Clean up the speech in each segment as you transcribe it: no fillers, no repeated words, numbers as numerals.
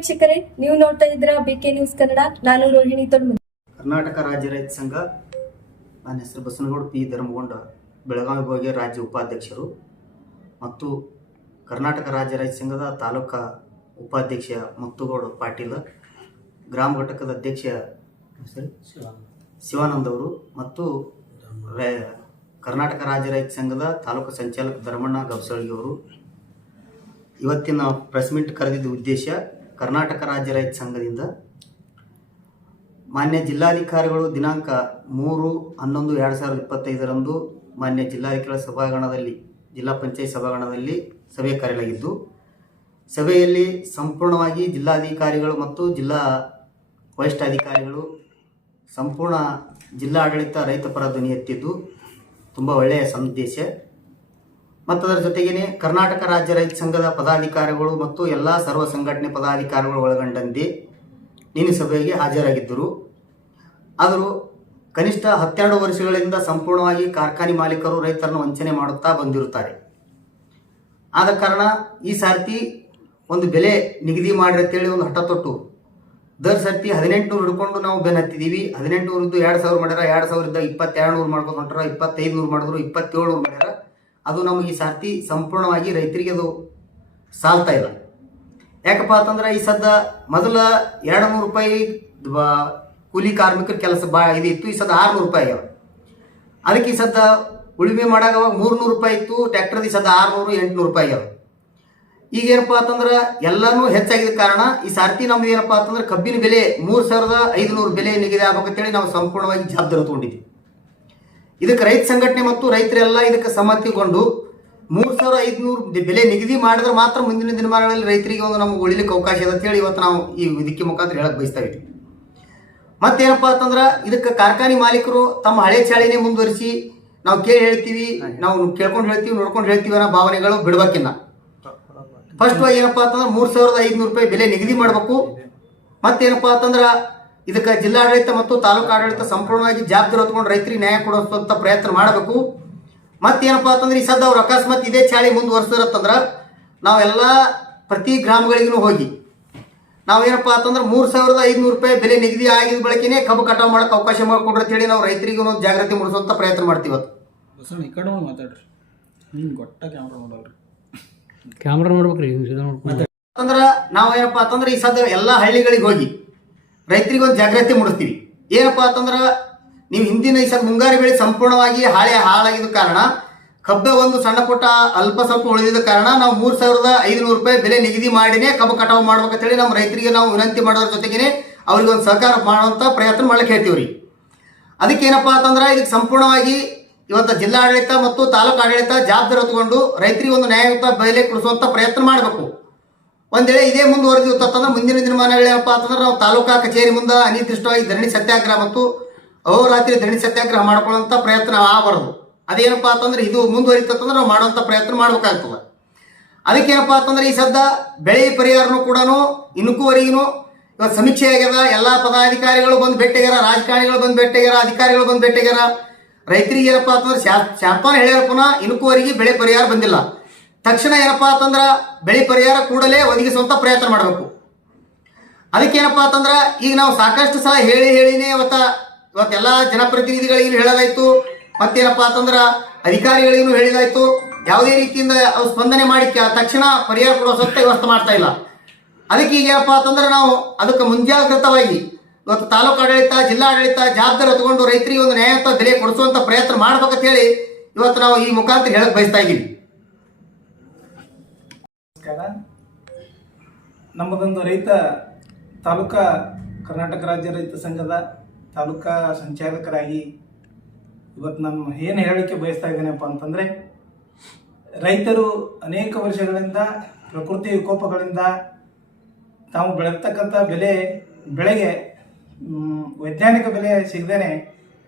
ವೀಕ್ಷಕರೇ, ನೀವು ನೋಡ್ತಾ ಇದ್ದೀರಾ ಬಿಕೆ ನ್ಯೂಸ್ ಕನ್ನಡ. ನಾನು ರೋಹಿಣಿ ತೊಡ್ಮುದಿ. ಕರ್ನಾಟಕ ರಾಜ್ಯ ರೈತ ಸಂಘ, ನನ್ನ ಹೆಸರು ಬಸನಗೌಡ ಪಿ ಧರ್ಮಗೊಂಡ, ಬೆಳಗಾವಿ ವಿಭಾಗೀಯ ರಾಜ್ಯ ಉಪಾಧ್ಯಕ್ಷರು ಮತ್ತು ಕರ್ನಾಟಕ ರಾಜ್ಯ ರೈತ ಸಂಘದ ತಾಲೂಕಾ ಉಪಾಧ್ಯಕ್ಷ ಮುತ್ತುಗೌಡ ಪಾಟೀಲ, ಗ್ರಾಮ ಘಟಕದ ಅಧ್ಯಕ್ಷ ಶಿವಾನಂದ್ ಅವರು ಮತ್ತು ಕರ್ನಾಟಕ ರಾಜ್ಯ ರೈತ ಸಂಘದ ತಾಲೂಕು ಸಂಚಾಲಕ ಧರ್ಮಣ್ಣ ಗಬ್ಸಳ್ಗಿ ಅವರು. ಇವತ್ತಿನ ಪ್ರೆಸ್ ಮೀಟ್ ಕರೆದಿದ್ದ ಉದ್ದೇಶ, ಕರ್ನಾಟಕ ರಾಜ್ಯ ರೈತ ಸಂಘದಿಂದ ಮಾನ್ಯ ಜಿಲ್ಲಾಧಿಕಾರಿಗಳು ದಿನಾಂಕ 3/11/2025 ಮಾನ್ಯ ಜಿಲ್ಲಾಧಿಕಾರಿಗಳ ಸಭಾಂಗಣದಲ್ಲಿ, ಜಿಲ್ಲಾ ಪಂಚಾಯತ್ ಸಭಾಂಗಣದಲ್ಲಿ ಸಭೆ ಕರೆಯಲಾಗಿದ್ದು, ಸಭೆಯಲ್ಲಿ ಸಂಪೂರ್ಣವಾಗಿ ಜಿಲ್ಲಾಧಿಕಾರಿಗಳು ಮತ್ತು ಜಿಲ್ಲಾ ವರಿಷ್ಠಾಧಿಕಾರಿಗಳು ಸಂಪೂರ್ಣ ಜಿಲ್ಲಾ ಆಡಳಿತ ರೈತ ಪರ ಧ್ವನಿ ಎತ್ತಿದ್ದು ತುಂಬ ಒಳ್ಳೆಯ ಸಂದೇಶ. ಮತ್ತು ಅದರ ಜೊತೆಗೇ ಕರ್ನಾಟಕ ರಾಜ್ಯ ರೈತ ಸಂಘದ ಪದಾಧಿಕಾರಿಗಳು ಮತ್ತು ಎಲ್ಲ ಸರ್ವ ಸಂಘಟನೆ ಪದಾಧಿಕಾರಿಗಳು ಒಳಗೊಂಡಂತೆ ನಿನ್ನೆ ಸಭೆಗೆ ಹಾಜರಾಗಿದ್ದರು. ಆದರೂ ಕನಿಷ್ಠ 12 ವರ್ಷಗಳಿಂದ ಸಂಪೂರ್ಣವಾಗಿ ಕಾರ್ಖಾನೆ ಮಾಲೀಕರು ರೈತರನ್ನು ವಂಚನೆ ಮಾಡುತ್ತಾ ಬಂದಿರುತ್ತಾರೆ. ಆದ ಕಾರಣ ಈ ಸಾರ್ತಿ ಒಂದು ಬೆಲೆ ನಿಗದಿ ಮಾಡಿರಿ ಅಂತೇಳಿ ಒಂದು ಹಠ ತೊಟ್ಟು ದರ್ ಸರ್ತಿ 1800 ಹಿಡ್ಕೊಂಡು ನಾವು ಬೆನ್ನು ಹತ್ತಿದ್ದೀವಿ. 1800 2000 ಮಾಡ್ಯಾರ, 2000 2200 ಮಾಡ್ಕೊಂಡು ಹೊಂಟಾರ, 2500 ಮಾಡಿದ್ರು, 2700 ಮಾಡ್ಯಾರ. ಅದು ನಮಗೆ ಈ ಸಾರ್ತಿ ಸಂಪೂರ್ಣವಾಗಿ ರೈತರಿಗೆ ಅದು ಸಾಲ್ತಾ ಇಲ್ಲ. ಯಾಕಪ್ಪ ಅಂತಂದ್ರೆ ಈ ಸದ್ದ ಮೊದಲ 200 ರೂಪಾಯಿ ಕೂಲಿ ಕಾರ್ಮಿಕರ ಕೆಲಸ ಇದಿತ್ತು, ಈ ಸದ್ದ 600 ರೂಪಾಯಿ ಆಗ್ಯಾವ. ಅದಕ್ಕೆ ಈ ಸದ್ದ ಉಳುಮೆ ಮಾಡಾಗ ಅವಾಗ 300 ರೂಪಾಯಿ ಇತ್ತು, ಟ್ರ್ಯಾಕ್ಟರ್ದು ಈ ಸದ್ದ 600 800 ರೂಪಾಯಿ ಆಗ್ಯಾವ. ಈಗ ಏನಪ್ಪ ಅಂತಂದ್ರೆ ಎಲ್ಲನೂ ಹೆಚ್ಚಾಗಿದ್ದ ಕಾರಣ ಈ ಸಾರ್ತಿ ನಮ್ದು ಏನಪ್ಪ ಅಂತಂದ್ರೆ ಕಬ್ಬಿನ ಬೆಲೆ 3500 ಬೆಲೆ ನಿಗದಿ ಆಗ್ಬೇಕಂತೇಳಿ ನಾವು ಸಂಪೂರ್ಣವಾಗಿ ಜವಾಬ್ದಾರಿ ತಗೊಂಡಿದ್ವಿ. ಇದಕ್ಕೆ ರೈತ ಸಂಘಟನೆ ಮತ್ತು ರೈತರೆಲ್ಲ ಇದಕ್ಕೆ ಸಮ್ಮತಿಗೊಂಡು 3500 ಬೆಲೆ ನಿಗದಿ ಮಾಡಿದ್ರೆ ಮಾತ್ರ ಮುಂದಿನ ದಿನಮಾನಗಳಲ್ಲಿ ರೈತರಿಗೆ ಒಂದು ನಮ್ಗೆ ಉಳಿಲಿಕ್ಕೆ ಅವಕಾಶ ಇದೆ ಅಂತೇಳಿ ಇವತ್ತು ನಾವು ಈ ವೇದಿಕೆ ಮುಖಾಂತರ ಹೇಳಕ್ ಬಯಸ್ತಾ ಇದ್ದೀವಿ. ಮತ್ತೇನಪ್ಪ ಅಂತಂದ್ರೆ ಇದಕ್ಕೆ ಕಾರ್ಖಾನೆ ಮಾಲೀಕರು ತಮ್ಮ ಹಳೆ ಚಾಳಿನೇ ಮುಂದುವರಿಸಿ ನಾವು ಕೇಳಿ ಹೇಳ್ತೀವಿ, ನಾವು ಕೇಳ್ಕೊಂಡು ಹೇಳ್ತೀವಿ, ನೋಡ್ಕೊಂಡು ಹೇಳ್ತೀವಿ ಅನ್ನೋ ಭಾವನೆಗಳು ಬಿಡ್ಬೇಕಿನ್ನ. ಫಸ್ಟ್ ಏನಪ್ಪ ಅಂತಂದ್ರೆ 3500 ರೂಪಾಯಿ ಬೆಲೆ ನಿಗದಿ ಮಾಡಬೇಕು. ಮತ್ತೇನಪ್ಪ ಅಂತಂದ್ರೆ ಇದಕ್ಕೆ ಜಿಲ್ಲಾಡಳಿತ ಮತ್ತು ತಾಲೂಕು ಆಡಳಿತ ಸಂಪೂರ್ಣವಾಗಿ ಜವಾಬ್ದಾರಿ ಹೊತ್ಕೊಂಡು ರೈತರಿಗೆ ನ್ಯಾಯ ಕೊಡುವಂಥ ಪ್ರಯತ್ನ ಮಾಡಬೇಕು. ಮತ್ತೇನಪ್ಪ ಅಂತಂದ್ರೆ ಈ ಸದ್ದ ಅವ್ರು ಅಕಸ್ಮಾತ್ ಇದೇ ಚಾಳಿ ಮುಂದುವರ್ಸಿರತ್ತಂದ್ರೆ ನಾವೆಲ್ಲ ಪ್ರತಿ ಗ್ರಾಮಗಳಿಗೂ ಹೋಗಿ ನಾವೇನಪ್ಪ ಅಂತಂದ್ರೆ 3500 ರೂಪಾಯಿ ಬೆಲೆ ನಿಗದಿ ಆಗಿದ ಬಳಕೆನೇ ಕಬ್ಬು ಕಟಾವು ಮಾಡೋಕೆ ಅವಕಾಶ ಮಾಡಿಕೊಡ್ರಿ ಅಂತೇಳಿ ನಾವು ರೈತರಿಗೆ ಒಂದು ಜಾಗೃತಿ ಮೂಡಿಸುವಂಥ ಪ್ರಯತ್ನ ಮಾಡ್ತೀವಿ. ಕ್ಯಾಮ್ರಾ ನೋಡ್ಬೇಕ್ರಿ ಅಂದ್ರೆ ನಾವೇನಪ್ಪ ಅಂತಂದ್ರೆ ಈ ಸದ್ದ ಎಲ್ಲ ಹಳ್ಳಿಗಳಿಗೆ ಹೋಗಿ ರೈತರಿಗೆ ಒಂದು ಜಾಗೃತಿ ಮೂಡಿಸ್ತೀವಿ. ಏನಪ್ಪಾ ಅಂತಂದ್ರೆ ನೀವು ಹಿಂದಿನ ಈ ಸದ್ ಮುಂಗಾರು ಬೆಳೆ ಸಂಪೂರ್ಣವಾಗಿ ಹಾಳಾಗಿದ್ದ ಕಾರಣ ಕಬ್ಬೆ ಒಂದು ಸಣ್ಣ ಪುಟ್ಟ ಅಲ್ಪ ಸ್ವಲ್ಪ ಉಳಿದಿದ್ದ ಕಾರಣ ನಾವು 3500 ರೂಪಾಯಿ ಬೆಲೆ ನಿಗದಿ ಮಾಡಿನೇ ಕಬ್ಬು ಕಟಾವು ಮಾಡ್ಬೇಕಂತೇಳಿ ನಮ್ಮ ರೈತರಿಗೆ ನಾವು ವಿನಂತಿ ಮಾಡೋದ್ರ ಜೊತೆಗೇನೆ ಅವ್ರಿಗೆ ಒಂದು ಸಹಕಾರ ಮಾಡುವಂಥ ಪ್ರಯತ್ನ ಮಾಡ್ಲಿಕ್ಕೆ ಹೇಳ್ತೀವ್ರಿ. ಅದಕ್ಕೆ ಏನಪ್ಪಾ ಅಂತಂದ್ರೆ ಇದಕ್ಕೆ ಸಂಪೂರ್ಣವಾಗಿ ಇವತ್ತು ಜಿಲ್ಲಾಡಳಿತ ಮತ್ತು ತಾಲೂಕು ಆಡಳಿತ ಜವಾಬ್ದಾರಿ ಹೊತ್ಕೊಂಡು ರೈತರಿಗೆ ಒಂದು ನ್ಯಾಯಯುತ ಬೆಲೆ ಕೊಡಿಸುವಂಥ ಪ್ರಯತ್ನ ಮಾಡಬೇಕು. ಒಂದ್ ವೇಳೆ ಇದೇ ಮುಂದುವರೆದಿತ್ತಂದ್ರೆ ಮುಂದಿನ ದಿನಮಾನಗಳೇನಪ್ಪ ಅಂತಂದ್ರೆ ನಾವು ತಾಲೂಕಾ ಕಚೇರಿ ಮುಂದೆ ಅನಿರ್ದಿಷ್ಟವಾಗಿ ಧರಣಿ ಸತ್ಯಾಗ್ರಹ ಮತ್ತು ಅಹೋರಾತ್ರಿ ಧರಣಿ ಸತ್ಯಾಗ್ರಹ ಮಾಡ್ಕೊಳ್ಳುವಂಥ ಪ್ರಯತ್ನ ಆಗಬಾರದು. ಅದೇನಪ್ಪ ಅಂತಂದ್ರೆ ಇದು ಮುಂದುವರಿತಂದ್ರೆ ನಾವು ಮಾಡುವಂಥ ಪ್ರಯತ್ನ ಮಾಡ್ಬೇಕಾಗ್ತದೆ. ಅದಕ್ಕೇನಪ್ಪ ಅಂತಂದ್ರೆ ಈ ಸದ್ದ ಬೆಳೆ ಪರಿಹಾರನೂ ಕೂಡ ಇನ್ನೂವರೆಗೂ ಇವತ್ತು ಸಮೀಕ್ಷೆ ಆಗ್ಯದ. ಎಲ್ಲ ಪದಾಧಿಕಾರಿಗಳು ಬಂದು ಭೇಟಿಯಾಗ್ಯಾರ, ರಾಜಕಾರಣಿಗಳು ಬಂದು ಭೇಟಿಯಾಗ್ಯಾರ, ಅಧಿಕಾರಿಗಳು ಬಂದು ಭೇಟಿಯಾಗ್ಯಾರ. ರೈತರಿಗೆ ಏನಪ್ಪಾ ಅಂತಂದ್ರೆ ಶಾಪಾನ ಹೇಳ್ಯಾರಪ್ಪನ ಇನ್ನೂವರೆಗೆ ಬೆಳೆ ಪರಿಹಾರ ಬಂದಿಲ್ಲ. ತಕ್ಷಣ ಏನಪ್ಪಾ ಅಂತಂದ್ರೆ ಬೆಳೆ ಪರಿಹಾರ ಕೂಡಲೇ ಒದಗಿಸುವಂತ ಪ್ರಯತ್ನ ಮಾಡಬೇಕು. ಅದಕ್ಕೇನಪ್ಪಾ ಅಂತಂದ್ರೆ ಈಗ ನಾವು ಸಾಕಷ್ಟು ಸಲ ಹೇಳಿನೇ ಇವತ್ತೆಲ್ಲ ಜನಪ್ರತಿನಿಧಿಗಳಿಗೂ ಹೇಳಲಾಯ್ತು, ಮತ್ತೇನಪ್ಪಾ ಅಂತಂದ್ರೆ ಅಧಿಕಾರಿಗಳಿಗೂ ಹೇಳಿದಾಯ್ತು. ಯಾವುದೇ ರೀತಿಯಿಂದ ಅವ್ರು ಸ್ಪಂದನೆ ಮಾಡಿ ತಕ್ಷಣ ಪರಿಹಾರ ಕೊಡುವ ವ್ಯವಸ್ಥೆ ಮಾಡ್ತಾ ಇಲ್ಲ. ಅದಕ್ಕೆ ಈಗ ಏನಪ್ಪಾ ಅಂತಂದ್ರೆ ನಾವು ಅದಕ್ಕೆ ಮುಂಜಾಗ್ರತವಾಗಿ ಇವತ್ತು ತಾಲೂಕು ಆಡಳಿತ, ಜಿಲ್ಲಾಡಳಿತ ಜವಾಬ್ದಾರಿ ಹೊತ್ಕೊಂಡು ರೈತರಿಗೆ ಒಂದು ನ್ಯಾಯಯುತ ಬೆಲೆ ಕೊಡಿಸುವಂತ ಪ್ರಯತ್ನ ಮಾಡ್ಬೇಕಂತ ಹೇಳಿ ಇವತ್ತು ನಾವು ಈ ಮುಖಾಂತರ ಹೇಳಕ್ ಬಯಸ್ತಾ ಇದ್ದೀವಿ. ನಮ್ಮದೊಂದು ರೈತ ತಾಲೂಕಾ ಕರ್ನಾಟಕ ರಾಜ್ಯ ರೈತ ಸಂಘದ ತಾಲೂಕಾ ಸಂಚಾಲಕರಾಗಿ ಇವತ್ತು ನಮ್ಮ ಏನು ಹೇಳಲಿಕ್ಕೆ ಬಯಸ್ತಾ ಇದ್ದೇನೆಪ್ಪ ಅಂತಂದರೆ, ರೈತರು ಅನೇಕ ವರ್ಷಗಳಿಂದ ಪ್ರಕೃತಿ ವಿಕೋಪಗಳಿಂದ ತಾವು ಬೆಳೆತಕ್ಕಂಥ ಬೆಳೆಗೆ ವೈಜ್ಞಾನಿಕ ಬೆಲೆ ಸಿಗದೇನೆ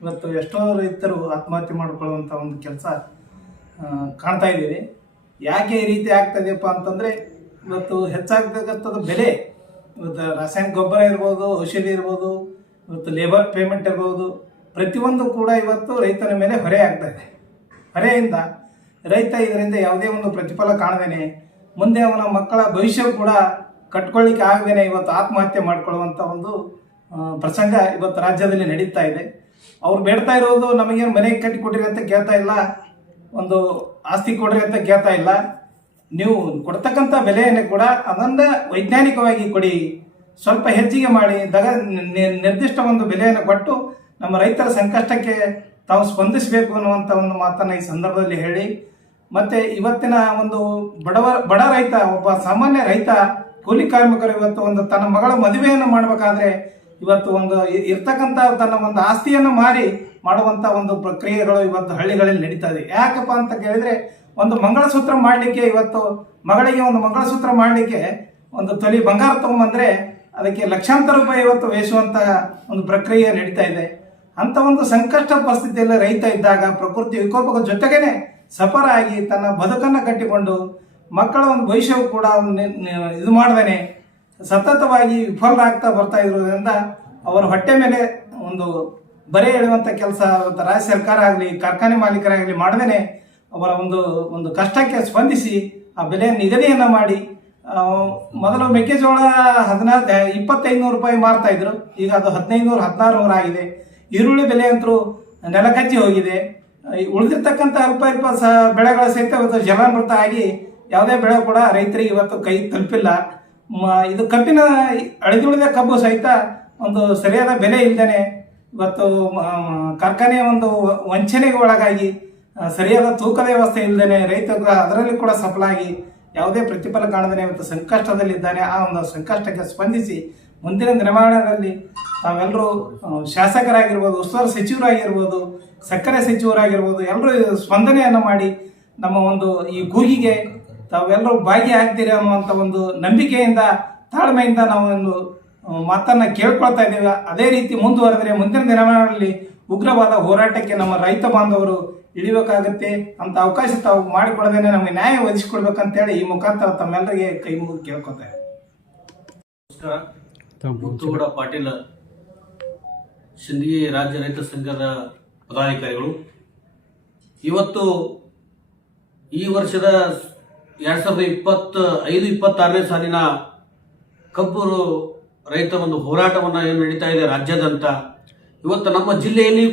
ಇವತ್ತು ಎಷ್ಟೋ ರೈತರು ಆತ್ಮಹತ್ಯೆ ಮಾಡಿಕೊಳ್ಳುವಂಥ ಒಂದು ಕೆಲಸ ಕಾಣ್ತಾ ಇದ್ದೀವಿ. ಯಾಕೆ ಈ ರೀತಿ ಆಗ್ತಾಯಿದೆಯಪ್ಪ ಅಂತಂದರೆ, ಇವತ್ತು ಹೆಚ್ಚಾಗ್ತಕ್ಕಂಥದ್ದು ಬೆಲೆ, ಇವತ್ತು ರಾಸಾಯನಿಕ ಗೊಬ್ಬರ ಇರ್ಬೋದು, ಔಷಧಿ ಇರ್ಬೋದು, ಇವತ್ತು ಲೇಬರ್ ಪೇಮೆಂಟ್ ಇರ್ಬೋದು, ಪ್ರತಿಯೊಂದು ಕೂಡ ಇವತ್ತು ರೈತನ ಮೇಲೆ ಹೊರೆ ಆಗ್ತಾ ಇದೆ. ಹೊರೆಯಿಂದ ರೈತ ಇದರಿಂದ ಯಾವುದೇ ಒಂದು ಪ್ರತಿಫಲ ಕಾಣದೇನೆ ಮುಂದೆ ಅವನ ಮಕ್ಕಳ ಭವಿಷ್ಯ ಕೂಡ ಕಟ್ಕೊಳ್ಳಿಕ್ಕೆ ಆಗದೇನೆ ಇವತ್ತು ಆತ್ಮಹತ್ಯೆ ಮಾಡ್ಕೊಳ್ಳುವಂಥ ಒಂದು ಪ್ರಸಂಗ ಇವತ್ತು ರಾಜ್ಯದಲ್ಲಿ ನಡೀತಾ ಇದೆ. ಅವ್ರು ಬೇಡ್ತಾ ಇರೋದು ನಮಗೇನು ಮನೆ ಕಟ್ಟಿ ಕೊಡ್ರಿ ಅಂತ ಕೇಳ್ತಾ ಇಲ್ಲ, ಒಂದು ಆಸ್ತಿ ಕೊಡ್ರಿ ಅಂತ ಕೇಳ್ತಾ ಇಲ್ಲ. ನೀವು ಕೊಡ್ತಕ್ಕಂಥ ಬೆಲೆಯನ್ನು ಕೂಡ ಅದನ್ನು ವೈಜ್ಞಾನಿಕವಾಗಿ ಕೊಡಿ, ಸ್ವಲ್ಪ ಹೆಚ್ಚಿಗೆ ಮಾಡಿ, ನಿರ್ದಿಷ್ಟ ಒಂದು ಬೆಲೆಯನ್ನು ಕೊಟ್ಟು ನಮ್ಮ ರೈತರ ಸಂಕಷ್ಟಕ್ಕೆ ತಾವು ಸ್ಪಂದಿಸಬೇಕು ಅನ್ನುವಂಥ ಒಂದು ಮಾತನ್ನು ಈ ಸಂದರ್ಭದಲ್ಲಿ ಹೇಳಿ, ಮತ್ತು ಇವತ್ತಿನ ಒಂದು ಬಡ ರೈತ, ಒಬ್ಬ ಸಾಮಾನ್ಯ ರೈತ, ಕೂಲಿ ಕಾರ್ಮಿಕರು ಇವತ್ತು ಒಂದು ತನ್ನ ಮಗಳ ಮದುವೆಯನ್ನು ಮಾಡಬೇಕಾದ್ರೆ ಇವತ್ತು ಒಂದು ಇರ್ತಕ್ಕಂಥ ತನ್ನ ಒಂದು ಆಸ್ತಿಯನ್ನು ಮಾರಿ ಮಾಡುವಂಥ ಒಂದು ಪ್ರಕ್ರಿಯೆಗಳು ಇವತ್ತು ಹಳ್ಳಿಗಳಲ್ಲಿ ನಡೀತಾ ಇದೆ. ಯಾಕಪ್ಪ ಅಂತ ಕೇಳಿದರೆ, ಒಂದು ಮಂಗಳಸೂತ್ರ ಮಾಡಲಿಕ್ಕೆ, ಇವತ್ತು ಮಗಳಿಗೆ ಒಂದು ಮಂಗಳಸೂತ್ರ ಮಾಡಲಿಕ್ಕೆ ಒಂದು ತೊಲಿ ಬಂಗಾರ ತಗೊಂಬಂದರೆ ಅದಕ್ಕೆ ಲಕ್ಷಾಂತರ ರೂಪಾಯಿ ಇವತ್ತು ವೇಸುವಂಥ ಒಂದು ಪ್ರಕ್ರಿಯೆ ನಡೀತಾ ಇದೆ. ಅಂಥ ಒಂದು ಸಂಕಷ್ಟ ಪರಿಸ್ಥಿತಿಯಲ್ಲಿ ರೈತ ಇದ್ದಾಗ ಪ್ರಕೃತಿ ವಿಕೋಪದ ಜೊತೆಗೇನೆ ಸಫರ ಆಗಿ ತನ್ನ ಬದುಕನ್ನು ಕಟ್ಟಿಕೊಂಡು ಮಕ್ಕಳ ಒಂದು ಭವಿಷ್ಯವು ಕೂಡ ಇದು ಮಾಡ್ದೇನೆ ಸತತವಾಗಿ ವಿಫಲರಾಗ್ತಾ ಬರ್ತಾ ಇರೋದ್ರಿಂದ ಅವರ ಹೊಟ್ಟೆ ಮೇಲೆ ಒಂದು ಬರೆ ಎಳೆಯುವಂಥ ಕೆಲಸ ರಾಜ್ಯ ಸರ್ಕಾರ ಆಗಲಿ ಕಾರ್ಖಾನೆ ಮಾಲೀಕರಾಗಲಿ ಮಾಡದೇನೆ ಅವರ ಒಂದು ಕಷ್ಟಕ್ಕೆ ಸ್ಪಂದಿಸಿ ಆ ಬೆಲೆ ನಿಗದಿಯನ್ನು ಮಾಡಿ, ಮೊದಲು ಮೆಕ್ಕೆಜೋಳ 2500 ರೂಪಾಯಿ ಮಾರ್ತಾ ಇದ್ರು, ಈಗ ಅದು 1500-1600 ಆಗಿದೆ. ಈರುಳ್ಳಿ ಬೆಲೆ ಅಂತೂ ನೆಲಕಚ್ಚಿ ಹೋಗಿದೆ. ಉಳಿದಿರ್ತಕ್ಕಂಥ ಅಲ್ಪ ಬೆಳೆಗಳ ಸಹಿತ ಇವತ್ತು ಜಲಾಮೃತ ಆಗಿ ಯಾವುದೇ ಬೆಳೆ ಕೂಡ ರೈತರಿಗೆ ಇವತ್ತು ಕೈ ತಲುಪಿಲ್ಲ. ಇದು ಕಬ್ಬಿನ ಅಳಿದುಳಿದ ಕಬ್ಬು ಸಹಿತ ಒಂದು ಸರಿಯಾದ ಬೆಲೆ ಇಲ್ಲದೇನೆ ಇವತ್ತು ಕಾರ್ಖಾನೆಯ ಒಂದು ವಂಚನೆಗೆ ಒಳಗಾಗಿ ಸರಿಯಾದ ತೂಕದ ವ್ಯವಸ್ಥೆ ಇಲ್ಲದೇನೆ ರೈತರು ಅದರಲ್ಲಿ ಕೂಡ ಸಫಲಾಗಿ ಯಾವುದೇ ಪ್ರತಿಫಲ ಕಾಣದೇ ಇವತ್ತು ಸಂಕಷ್ಟದಲ್ಲಿದ್ದಾನೆ. ಆ ಒಂದು ಸಂಕಷ್ಟಕ್ಕೆ ಸ್ಪಂದಿಸಿ ಮುಂದಿನ ದಿನಮಾನಗಳಲ್ಲಿ ತಾವೆಲ್ಲರೂ ಶಾಸಕರಾಗಿರ್ಬೋದು, ಉಸ್ತುವಾರಿ ಸಚಿವರಾಗಿರ್ಬೋದು, ಸಕ್ಕರೆ ಸಚಿವರಾಗಿರ್ಬೋದು, ಎಲ್ಲರೂ ಸ್ಪಂದನೆಯನ್ನು ಮಾಡಿ ನಮ್ಮ ಒಂದು ಈ ಕೂಗಿಗೆ ತಾವೆಲ್ಲರೂ ಭಾಗಿಯಾಗ್ತೀರಿ ಅನ್ನುವಂಥ ಒಂದು ನಂಬಿಕೆಯಿಂದ, ತಾಳ್ಮೆಯಿಂದ ನಾವು ಒಂದು ಮಾತನ್ನು ಕೇಳ್ಕೊಳ್ತಾ ಇದ್ದೇವೆ. ಅದೇ ರೀತಿ ಮುಂದುವರೆದರೆ ಮುಂದಿನ ದಿನಮಾನಗಳಲ್ಲಿ ಉಗ್ರವಾದ ಹೋರಾಟಕ್ಕೆ ನಮ್ಮ ರೈತ ಬಾಂಧವರು ಇಳಿಬೇಕಾಗತ್ತೆ. ಅಂತ ಅವಕಾಶ ತಾವು ಮಾಡಿಕೊಡದೇನೆ ನಮಗೆ ನ್ಯಾಯ ಒದಗಿಸಿಕೊಡ್ಬೇಕಂತೇಳಿ ಈ ಮುಖಾಂತರ ತಮ್ಮೆಲ್ಲರಿಗೆ ಕೈ ಮುಗಿದು ಕೇಳ್ಕೊತಾರೆ. ನಮಸ್ಕಾರ. ಮುತ್ತುಗೌಡ ಪಾಟೀಲ್, ಸಿಂದಗಿ ರಾಜ್ಯ ರೈತ ಸಂಘದ ಪದಾಧಿಕಾರಿಗಳು. ಇವತ್ತು ಈ ವರ್ಷದ 2025-26ನೇ ಸಾಲಿನ ಕಬ್ಬು ರೈತ ಒಂದು ಹೋರಾಟವನ್ನು ಏನು ನಡೀತಾ ಇದೆ ರಾಜ್ಯಾದ್ಯಂತ, ಇವತ್ತು ನಮ್ಮ ಜಿಲ್ಲೆಯಲ್ಲಿ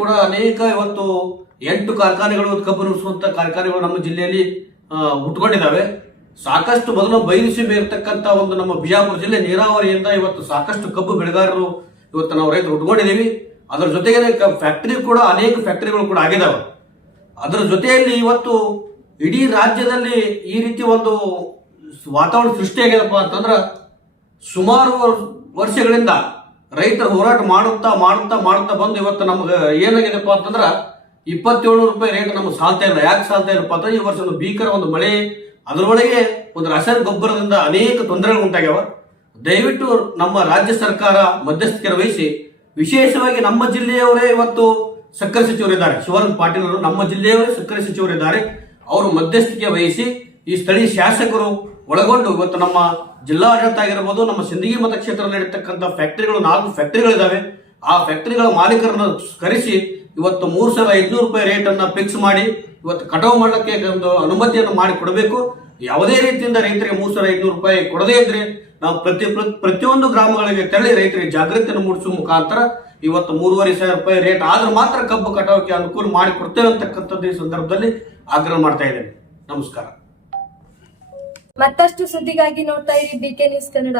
ಕೂಡ ಅನೇಕ ಇವತ್ತು 8 ಕಾರ್ಖಾನೆಗಳು, ಕಬ್ಬು ನುಡಿಸುವಂಥ ಕಾರ್ಖಾನೆಗಳು ನಮ್ಮ ಜಿಲ್ಲೆಯಲ್ಲಿ ಹುಟ್ಕೊಂಡಿದ್ದಾವೆ. ಸಾಕಷ್ಟು ಮೊದಲು ಬಯಲುಸೀಮೆ ಇರತಕ್ಕಂಥ ಒಂದು ನಮ್ಮ ಬಿಜಾಪುರ ಜಿಲ್ಲೆ ನೀರಾವರಿಯಿಂದ ಇವತ್ತು ಸಾಕಷ್ಟು ಕಬ್ಬು ಬೆಳೆಗಾರರು ಇವತ್ತು ನಾವು ರೈತರು ಹುಟ್ಕೊಂಡಿದ್ದೀವಿ. ಅದರ ಜೊತೆಗೆ ಫ್ಯಾಕ್ಟರಿ ಕೂಡ ಅನೇಕ ಫ್ಯಾಕ್ಟರಿಗಳು ಕೂಡ ಆಗಿದ್ದಾವೆ. ಅದರ ಜೊತೆಯಲ್ಲಿ ಇವತ್ತು ಇಡೀ ರಾಜ್ಯದಲ್ಲಿ ಈ ರೀತಿ ಒಂದು ವಾತಾವರಣ ಸೃಷ್ಟಿಯಾಗಿದೆಪ್ಪ ಅಂತಂದ್ರೆ, ಸುಮಾರು ವರ್ಷಗಳಿಂದ ರೈತರು ಹೋರಾಟ ಮಾಡುತ್ತಾ ಬಂದು ಇವತ್ತು ನಮ್ಗೆ ಏನಾಗಿದೆಪ್ಪ ಅಂತಂದ್ರೆ 2700 ರೂಪಾಯಿ ರೇಟ್ ನಮ್ಗೆ ಸಾಲ್ತಾ ಇಲ್ಲ. ಯಾಕೆ ಸಾಲ್ತಾ ಇಲ್ಲಪ್ಪ ಅಂದ್ರೆ ಈ ವರ್ಷ ಒಂದು ಭೀಕರ ಒಂದು ಮಳೆ, ಅದರೊಳಗೆ ಒಂದು ರಾಸಾಯನಿಕ ಗೊಬ್ಬರದಿಂದ ಅನೇಕ ತೊಂದರೆಗಳು ಉಂಟಾಗ್ಯಾವ. ದಯವಿಟ್ಟು ನಮ್ಮ ರಾಜ್ಯ ಸರ್ಕಾರ ಮಧ್ಯಸ್ಥಿಕೆ ವಹಿಸಿ, ವಿಶೇಷವಾಗಿ ನಮ್ಮ ಜಿಲ್ಲೆಯವರೇ ಇವತ್ತು ಸಕ್ಕರೆ ಸಚಿವರಿದ್ದಾರೆ, ಶಿವರಾಜ್ ಪಾಟೀಲ್ ಅವರು ನಮ್ಮ ಜಿಲ್ಲೆಯವರೇ ಸಕ್ಕರೆ ಸಚಿವರಿದ್ದಾರೆ. ಅವರು ಮಧ್ಯಸ್ಥಿಕೆ ವಹಿಸಿ ಈ ಸ್ಥಳೀಯ ಶಾಸಕರು ಒಳಗೊಂಡು ಇವತ್ತು ನಮ್ಮ ಜಿಲ್ಲಾಡಳಿತ ಆಗಿರ್ಬೋದು, ನಮ್ಮ ಸಿಂದಗಿ ಮತಕ್ಷೇತ್ರದಲ್ಲಿ ಇರತಕ್ಕಂಥ ಫ್ಯಾಕ್ಟರಿಗಳು 4 ಫ್ಯಾಕ್ಟರಿಗಳಿದ್ದಾವೆ. ಆ ಫ್ಯಾಕ್ಟರಿಗಳ ಮಾಲೀಕರನ್ನು ಕರೆಸಿ ಇವತ್ತು 3500 ರೂಪಾಯಿ ರೇಟನ್ನು ಫಿಕ್ಸ್ ಮಾಡಿ ಇವತ್ತು ಕಟಾವು ಮಾಡಲಿಕ್ಕೆ ಒಂದು ಅನುಮತಿಯನ್ನು ಮಾಡಿ ಕೊಡಬೇಕು. ಯಾವುದೇ ರೀತಿಯಿಂದ ರೈತರಿಗೆ 3500 ರೂಪಾಯಿ ಕೊಡದೇ ಇದ್ರೆ ನಾವು ಪ್ರತಿಯೊಂದು ಗ್ರಾಮಗಳಿಗೆ ತೆರಳಿ ರೈತರಿಗೆ ಜಾಗೃತಿಯನ್ನು ಮೂಡಿಸುವ ಮುಖಾಂತರ ಇವತ್ತು 3500 ರೂಪಾಯಿ ರೇಟ್ ಆದ್ರೆ ಮಾತ್ರ ಕಬ್ಬು ಕಟಾವಕ್ಕೆ ಅನುಕೂಲ ಮಾಡಿ ಕೊಡ್ತೇವೆ ಅಂತಕ್ಕಂಥದ್ದು ಈ ಸಂದರ್ಭದಲ್ಲಿ ಆಗ್ರಹ ಮಾಡ್ತಾ ಇದ್ದೇನೆ. ನಮಸ್ಕಾರ. ಮತ್ತಷ್ಟು ಸುದ್ದಿಗಾಗಿ ನೋಡ್ತಾ ಇರಿ BK ನ್ಯೂಸ್ ಕನ್ನಡ.